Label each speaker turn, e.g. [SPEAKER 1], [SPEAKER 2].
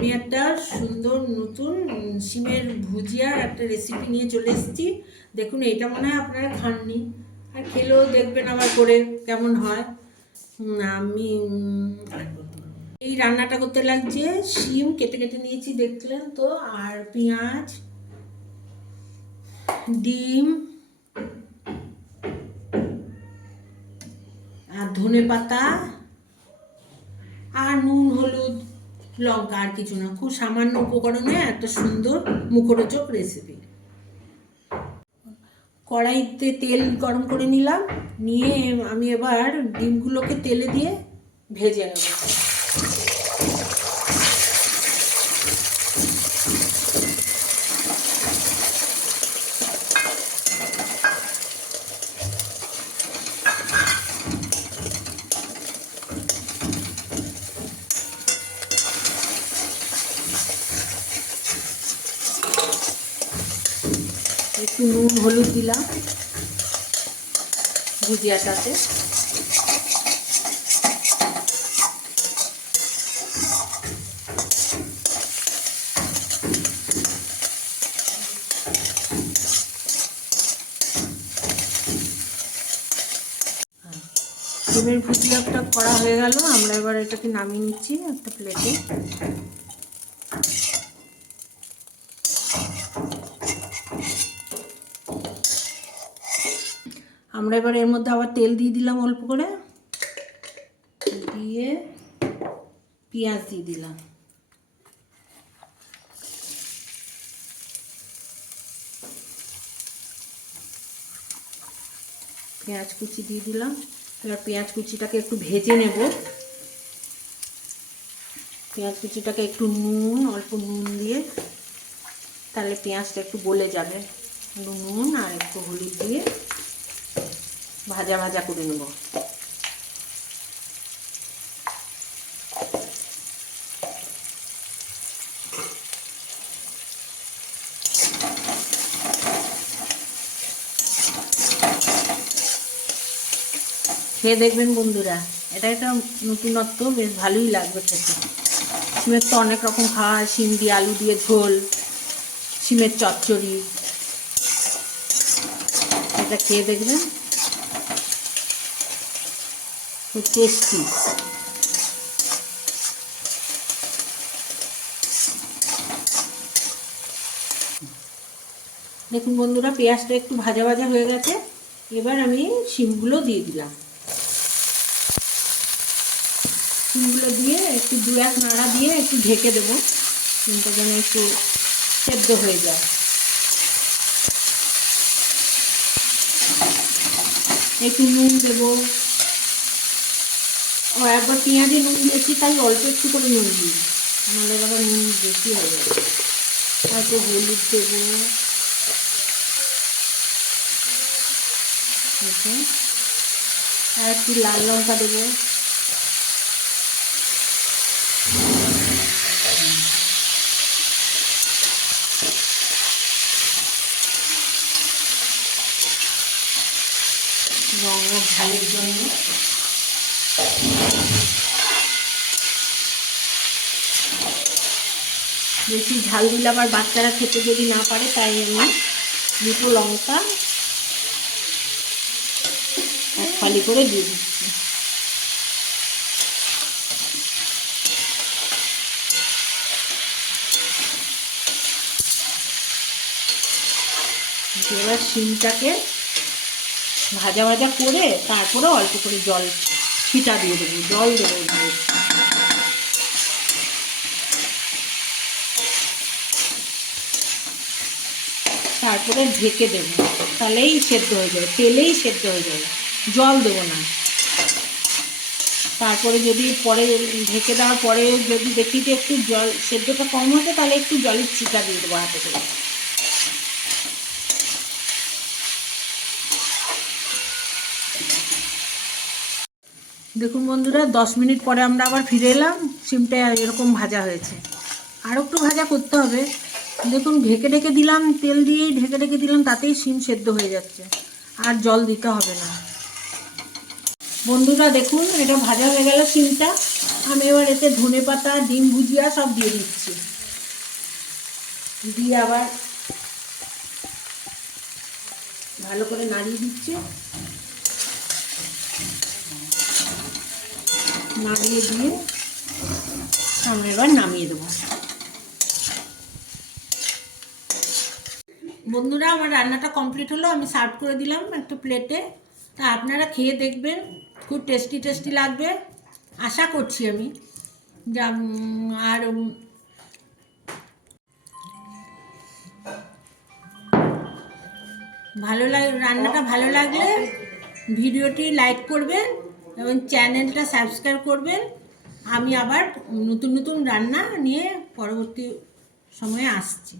[SPEAKER 1] আমি একটা সুন্দর নতুন সিমের ভুজিয়ার একটা রেসিপি নিয়ে চলে এসেছি। দেখুন এটা মনে হয় আপনারা খাননি। আর খেলেও দেখবেন আবার করে কেমন হয়। আমি এই রান্নাটা করতে লাগছে। শিম কেটে কেটে নিয়েছি, দেখলেন তো। আর পেঁয়াজ, ডিম, আর ধনে পাতা আর নুন, হলুদ। লঙ্কা আর কিছু না, খুব সামান্য উপকরণে একটা সুন্দর মুখরোচক রেসিপি কড়াইতে তেল গরম করে নিলাম, নিয়ে আমি এবার ডিমগুলোকে তেলে দিয়ে ভেজে নেব। একটু নুন, হলুদ দিলাম ভুজিয়াটাতে ডিমের ভুজিয়াটা করা হয়ে গেল, আমরা এবার এটাকে নামিয়ে নিচ্ছি একটা প্লেটে আমরা এবার এর মধ্যে আবার তেল দিয়ে দিলাম অল্প করে। দিয়ে পেঁয়াজ দিয়ে দিলাম। পেঁয়াজ কুচি দিয়ে দিলাম। এবার পেঁয়াজ কুচিটাকে একটু ভেজে নেব। পেঁয়াজ কুচিটাকে একটু নুন, অল্প নুন দিয়ে তাহলে পেঁয়াজটা একটু গলে যাবে। নুন আর একটু হলুদ দিয়ে ভাজা ভাজা করে নেব। খেয়ে দেখবেন বন্ধুরা, এটা একটা নতুনত্ব, বেশ ভালোই লাগবে খেতে। সিমের তো অনেক রকম খাওয়া, শিম দিয়ে আলু দিয়ে ঝোল সিমের চচ্চড়ি। এটা খেয়ে দেখবেন। খুব টেস্টি দেখুন বন্ধুরা, পেঁয়াজটা একটু ভাজা ভাজা হয়ে গেছে। এবার আমি শিমগুলো দিয়ে দিলাম। শিমগুলো দিয়ে একটু দু এক নাড়া দিয়ে একটু ঢেকে দেবো। শিমটা যেন একটু সেদ্ধ হয়ে যায়। একটু নুন দেবো। ও একবার পেঁয়াজে নুন দিয়েছি, তাই অল্প একটু করে নুন দিই। নাহলে আবার নুন বেশি হয়ে যাবে। হয়তো হলুদ দেবো। আর একটু লাল লঙ্কা দেবো। রঙ ও ঝালের জন্য বেশি ঝাল দিলে আবার বাচ্চারা খেতে যদি না পারে, তাই আমি দুটো লঙ্কা এক ফালি করে দিয়ে দিচ্ছি। এবার শিমটাকে ভাজা ভাজা করে তারপরে অল্প করে জল ছিটা দিয়ে দেবো, জল দেবো তারপরে ঢেকে দেবো, তাহলেই সেদ্ধ হয়ে যাবে, তেলেই সেদ্ধ হয়ে যাবে, জল দেবো না। তারপরে যদি পরে ঢেকে দেওয়ার পরে যদি দেখি যে একটু জল, সেদ্ধটা কম হচ্ছে তাহলে একটু জলের ছিটা দিয়ে দেবো হাতে করে। দেখুন বন্ধুরা, দশ মিনিট পরে আমরা আবার ফিরে এলাম। সিমটা এরকম ভাজা হয়েছে। আর একটু ভাজা করতে হবে। দেখুন, ঢেকে ঢেকে দিলাম, তেল দিয়েই ঢেকে ঢেকে দিলাম, তাতেই সিম সেদ্ধ হয়ে যাচ্ছে। আর জল দিতে হবে না। বন্ধুরা, দেখুন, এটা ভাজা হয়ে গেল সিমটা। আমি এবার এতে ধনে পাতা, ডিম ভুজিয়া সব দিয়ে দিচ্ছি। দিয়ে আবার ভালো করে নাড়িয়ে দিচ্ছি। নাড়িয়ে দিয়ে আমরা এবার নামিয়ে দেবো। বন্ধুরা, আমার রান্নাটা কমপ্লিট হলো, আমি সার্ভ করে দিলাম একটা প্লেটে। তা আপনারা খেয়ে দেখবেন, খুব টেস্টি টেস্টি লাগবে। আশা করছি আমি। যা আর ভালো লাগ, রান্নাটা ভালো লাগলে ভিডিওটি লাইক করবেন। এবং চ্যানেলটা সাবস্ক্রাইব করবেন। আমি আবার নতুন নতুন রান্না নিয়ে পরবর্তী সময়ে আসছি।